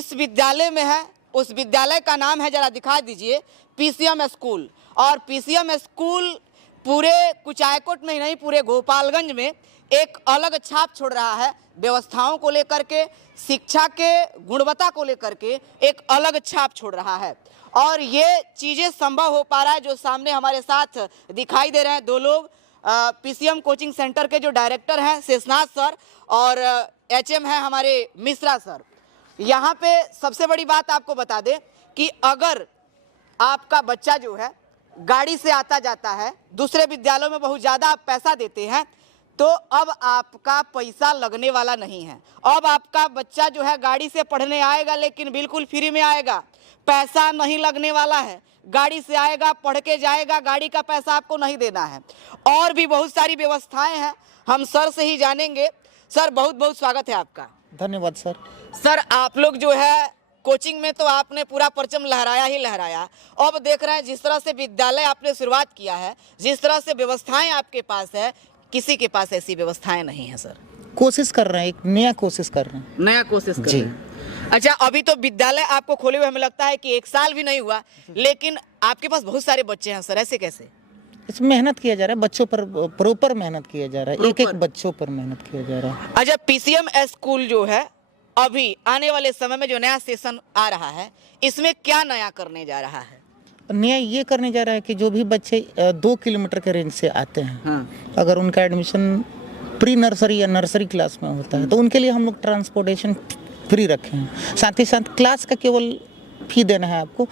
जिस विद्यालय में है उस विद्यालय का नाम है, जरा दिखा दीजिए, पीसीएम स्कूल। और पीसीएम स्कूल पूरे कुचायकोट में ही नहीं, पूरे गोपालगंज में एक अलग छाप छोड़ रहा है। व्यवस्थाओं को लेकर के, शिक्षा के गुणवत्ता को लेकर के एक अलग छाप छोड़ रहा है। और ये चीज़ें संभव हो पा रहा है जो सामने हमारे साथ दिखाई दे रहे हैं। दो लोग पीसीएम कोचिंग सेंटर के जो डायरेक्टर हैं शेषनाथ सर, और एचएम है हमारे मिश्रा सर। यहाँ पे सबसे बड़ी बात आपको बता दें कि अगर आपका बच्चा जो है गाड़ी से आता जाता है, दूसरे विद्यालयों में बहुत ज़्यादा आप पैसा देते हैं, तो अब आपका पैसा लगने वाला नहीं है। अब आपका बच्चा जो है गाड़ी से पढ़ने आएगा, लेकिन बिल्कुल फ्री में आएगा, पैसा नहीं लगने वाला है। गाड़ी से आएगा, पढ़ के जाएगा, गाड़ी का पैसा आपको नहीं देना है। और भी बहुत सारी व्यवस्थाएं हैं, हम सर से ही जानेंगे। सर, बहुत बहुत स्वागत है आपका। धन्यवाद सर। सर, आप लोग जो है कोचिंग में तो आपने पूरा परचम लहराया ही लहराया। अब देख रहे हैं जिस तरह से विद्यालय आपने शुरुआत किया है, जिस तरह से व्यवस्थाएं आपके पास है, किसी के पास ऐसी व्यवस्थाएं नहीं है। सर, कोशिश कर रहे हैं, एक नया कोशिश कर रहे हैं। नया कोशिश कर रहे हैं। अच्छा, अभी तो विद्यालय आपको खोले हुए हमें लगता है कि 1 साल भी नहीं हुआ, लेकिन आपके पास बहुत सारे बच्चे हैं सर, ऐसे कैसे? इसमें मेहनत किया जा रहा है, बच्चों पर प्रॉपर मेहनत किया जा रहा है, एक एक बच्चों पर मेहनत किया जा रहा है। अच्छा, पीसीएम स्कूल जो है अभी आने वाले समय में जो नया सेशन आ रहा है, इसमें क्या नया करने जा रहा है? नया ये करने जा रहा है कि जो भी बच्चे 2 किलोमीटर के रेंज से आते हैं, हाँ। अगर उनका एडमिशन प्री नर्सरी या नर्सरी क्लास में होता है तो उनके लिए हम लोग ट्रांसपोर्टेशन फ्री रखे हैं। साथ ही साथ क्लास का केवल फी देना है आपको,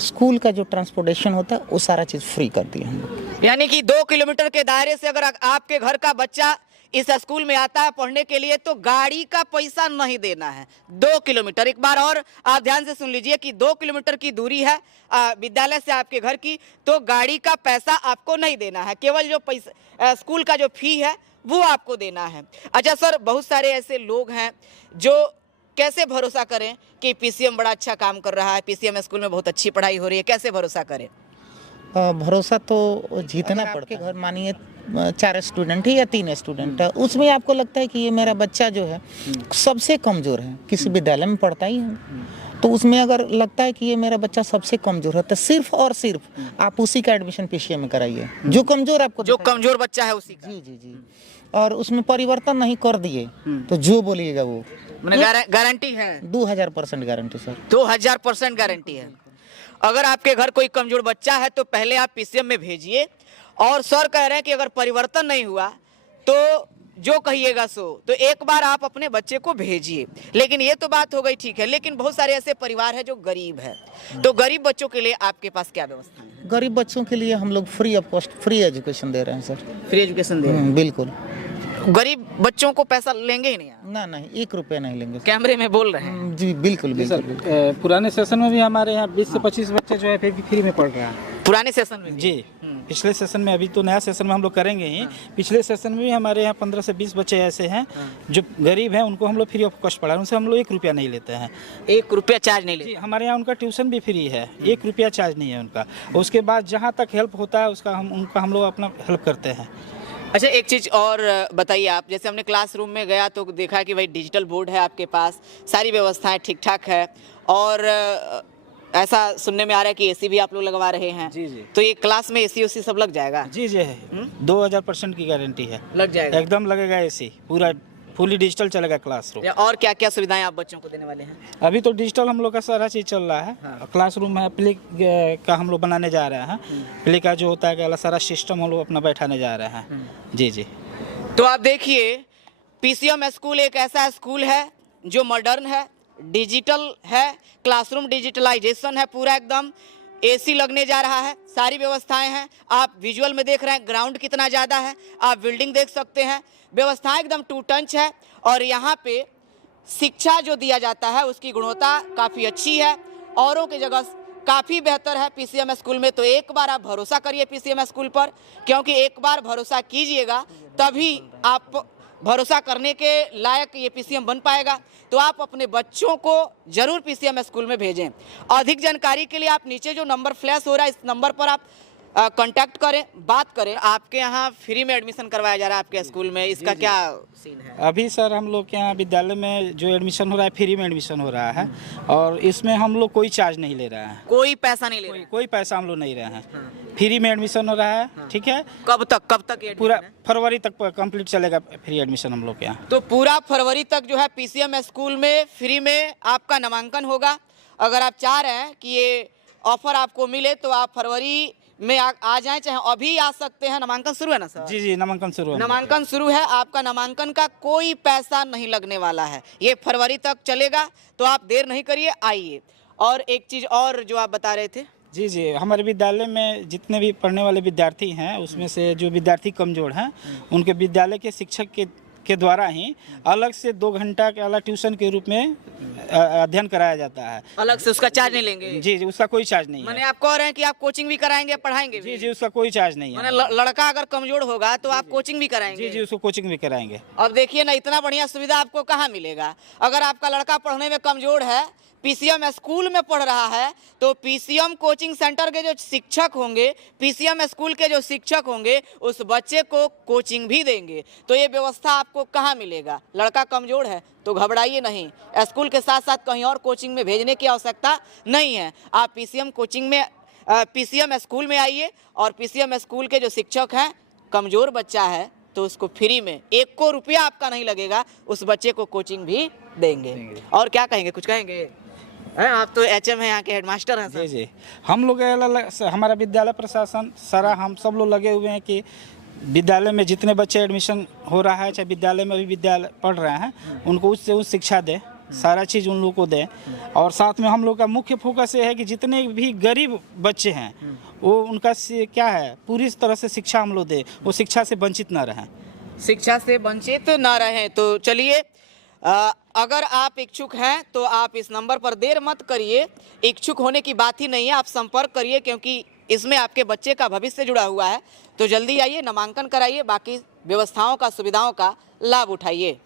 स्कूल का जो ट्रांसपोर्टेशन होता है वो सारा चीज़ फ्री कर दिया हम लोग। यानी कि 2 किलोमीटर के दायरे से अगर आपके घर का बच्चा इस स्कूल में आता है पढ़ने के लिए, तो गाड़ी का पैसा नहीं देना है। 2 किलोमीटर, एक बार और आप ध्यान से सुन लीजिए कि 2 किलोमीटर की दूरी है विद्यालय से आपके घर की, तो गाड़ी का पैसा आपको नहीं देना है, केवल जो पैसा स्कूल का जो फी है वो आपको देना है। अच्छा सर, बहुत सारे ऐसे लोग हैं जो कैसे भरोसा करें कि पीसीएम बड़ा अच्छा काम कर रहा है, पीसीएम स्कूल में बहुत अच्छी पढ़ाई हो रही है, कैसे भरोसा करें? भरोसा तो जीतना पड़ता है। घर मानिए 4 स्टूडेंट है या 3 स्टूडेंट है, उसमें आपको लगता है कि ये मेरा बच्चा जो है सबसे कमज़ोर है, किसी विद्यालय में पढ़ता ही है, तो उसमें अगर लगता है कि ये मेरा बच्चा सबसे कमज़ोर है, तो सिर्फ और सिर्फ आप उसी का एडमिशन पीसीएम में कराइए, जो कमज़ोर आपको, जो कमज़ोर बच्चा है उसी का। जी जी जी। और उसमें परिवर्तन नहीं कर दिए तो जो बोलिएगा वो गारंटी है। 2000% गारंटी सर। 2000% गारंटी है। अगर आपके घर कोई कमजोर बच्चा है तो पहले आप पीसीएम में भेजिए। और सर कह रहे हैं कि अगर परिवर्तन नहीं हुआ तो जो कहिएगा सो, तो एक बार आप अपने बच्चे को भेजिए। लेकिन ये तो बात हो गई, ठीक है, लेकिन बहुत सारे ऐसे परिवार है जो गरीब है, तो गरीब बच्चों के लिए आपके पास क्या व्यवस्था है? गरीब बच्चों के लिए हम लोग free of cost free education दे रहे हैं सर। फ्री एजुकेशन दे रहे हैं? बिल्कुल। गरीब बच्चों को पैसा लेंगे ही नहीं? ना, नहीं, 1 रुपया नहीं लेंगे। कैमरे में बोल रहे हैं? जी बिल्कुल बिल्कुल। पुराने सेशन में भी हमारे यहाँ 20 से 25 बच्चे जो है फ्री में पढ़ रहे हैं। पुराने सेशन में जी, पिछले सेशन में, अभी तो नया सेशन में हम लोग करेंगे ही। पिछले सेशन में भी हमारे यहाँ 15 से 20 बच्चे ऐसे हैं जो गरीब हैं, उनको हम लोग फ्री ऑफ कॉस्ट पढ़ा रहे हैं, उनसे हम लोग 1 रुपया नहीं लेते हैं। 1 रुपया चार्ज नहीं लेते? हमारे यहाँ उनका ट्यूशन भी फ्री है, 1 रुपया चार्ज नहीं है उनका। उसके बाद जहाँ तक हेल्प होता है उसका हम लोग अपना हेल्प करते हैं। अच्छा, एक चीज़ और बताइए आप, जैसे हमने क्लासरूम में गया तो देखा कि भाई डिजिटल बोर्ड है आपके पास, सारी व्यवस्थाएं ठीक ठाक है, और ऐसा सुनने में आ रहा है कि एसी भी आप लोग लगवा रहे हैं। जी जी। तो ये क्लास में एसी उसी सब लग जाएगा? जी जी है, 2000% की गारंटी है। लग जाएगा? एकदम लगेगा एसी, पूरा फुली डिजिटल चलेगा क्लासरूम। और क्या क्या सुविधाएं आप बच्चों को देने वाले हैं? अभी तो डिजिटल हम लोग का सारा चीज़ चल रहा है। हाँ। क्लासरूम में प्ले का हम लोग बनाने जा रहे हैं। प्ले का जो होता है सारा सिस्टम हम लोग अपना बैठाने जा रहे हैं। जी जी। तो आप देखिए, पीसीएम स्कूल एक ऐसा स्कूल है जो मॉडर्न है, डिजिटल है, क्लासरूम डिजिटलाइजेशन है पूरा एकदम, एसी लगने जा रहा है, सारी व्यवस्थाएं हैं। आप विजुअल में देख रहे हैं ग्राउंड कितना ज़्यादा है, आप बिल्डिंग देख सकते हैं, व्यवस्थाएं एकदम टू टंच है। और यहाँ पे शिक्षा जो दिया जाता है उसकी गुणवत्ता काफ़ी अच्छी है, औरों की जगह काफ़ी बेहतर है पीसीएम स्कूल में। तो एक बार आप भरोसा करिए पीसीएम स्कूल पर, क्योंकि एक बार भरोसा कीजिएगा तभी आप भरोसा करने के लायक ये पीसीएम बन पाएगा। तो आप अपने बच्चों को जरूर पीसीएम स्कूल में भेजें। अधिक जानकारी के लिए आप नीचे जो नंबर फ्लैश हो रहा है इस नंबर पर आप कांटेक्ट करें, बात करें। आपके यहाँ फ्री में एडमिशन करवाया जा रहा है आपके स्कूल में, इसका क्या सीन है? अभी सर हम लोग के यहाँ विद्यालय में जो एडमिशन हो रहा है फ्री में एडमिशन हो रहा है और इसमें हम लोग कोई चार्ज नहीं ले रहे हैं, कोई पैसा नहीं ले रहे हैं? कोई पैसा हम लोग नहीं रहे हैं, फ्री में एडमिशन हो रहा है। ठीक है, कब तक ये पूरा admission है? फरवरी तक कंप्लीट चलेगा फ्री एडमिशन हम लोग के यहाँ। तो पूरा फरवरी तक जो है पीसीएम स्कूल में फ्री में आपका नामांकन होगा। अगर आप चाह रहे हैं कि ये ऑफर आपको मिले तो आप फरवरी में आ जाएं, चाहे अभी आ सकते हैं। नामांकन शुरू है ना सर? जी जी, नामांकन शुरू है। नामांकन शुरू है। आपका नामांकन का कोई पैसा नहीं लगने वाला है, ये फरवरी तक चलेगा। तो आप देर नहीं करिए, आइए। और एक चीज़ और जो आप बता रहे थे। जी जी, हमारे विद्यालय में जितने भी पढ़ने वाले विद्यार्थी हैं उसमें से जो विद्यार्थी कमज़ोर हैं उनके विद्यालय के शिक्षक के द्वारा ही अलग से 2 घंटा के अलग ट्यूशन के रूप में अध्ययन कराया जाता है। अलग से उसका चार्ज नहीं लेंगे? जी जी, उसका कोई चार्ज नहीं मैंने है। आप कह रहे हैं कि आप कोचिंग भी कराएंगे, पढ़ाएंगे भी? जी जी, उसका कोई चार्ज नहीं है। मैंने लड़का अगर कमजोर होगा तो आप कोचिंग भी कराएंगे? जी जी, उसको कोचिंग भी कराएंगे। अब देखिए ना, इतना बढ़िया सुविधा आपको कहाँ मिलेगा। अगर आपका लड़का पढ़ने में कमजोर है, पीसीएम स्कूल में पढ़ रहा है, तो पीसीएम कोचिंग सेंटर के जो शिक्षक होंगे, पीसीएम स्कूल के जो शिक्षक होंगे, उस बच्चे को कोचिंग भी देंगे। तो ये व्यवस्था आपको कहाँ मिलेगा? लड़का कमजोर है तो घबराइए नहीं, स्कूल के साथ साथ कहीं और कोचिंग में भेजने की आवश्यकता नहीं है। आप पीसीएम कोचिंग में पीसीएम स्कूल में आइए और पीसीएम स्कूल के जो शिक्षक हैं, कमजोर बच्चा है तो उसको फ्री में 1 रुपया आपका नहीं लगेगा, उस बच्चे को कोचिंग भी देंगे। और क्या कहेंगे, कुछ कहेंगे? हैं, आप तो एचएम हैं, यहाँ के हेडमास्टर हैं सर। जी जी, हम लोग हमारा विद्यालय प्रशासन सारा हम सब लोग लगे हुए हैं कि विद्यालय में जितने बच्चे एडमिशन हो रहा है, चाहे विद्यालय में भी विद्यालय पढ़ रहे हैं, उनको उच्च से उच्च शिक्षा दें, सारा चीज़ उन लोगों को दें। और साथ में हम लोग का मुख्य फोकस ये है कि जितने भी गरीब बच्चे हैं वो उनका क्या है, पूरी तरह से शिक्षा हम लोग दें, वो शिक्षा से वंचित ना रहें। शिक्षा से वंचित ना रहें। तो चलिए, अगर आप इच्छुक हैं तो आप इस नंबर पर देर मत करिए। इच्छुक होने की बात ही नहीं है, आप संपर्क करिए, क्योंकि इसमें आपके बच्चे का भविष्य जुड़ा हुआ है। तो जल्दी आइए, नामांकन कराइए, बाकी व्यवस्थाओं का, सुविधाओं का लाभ उठाइए।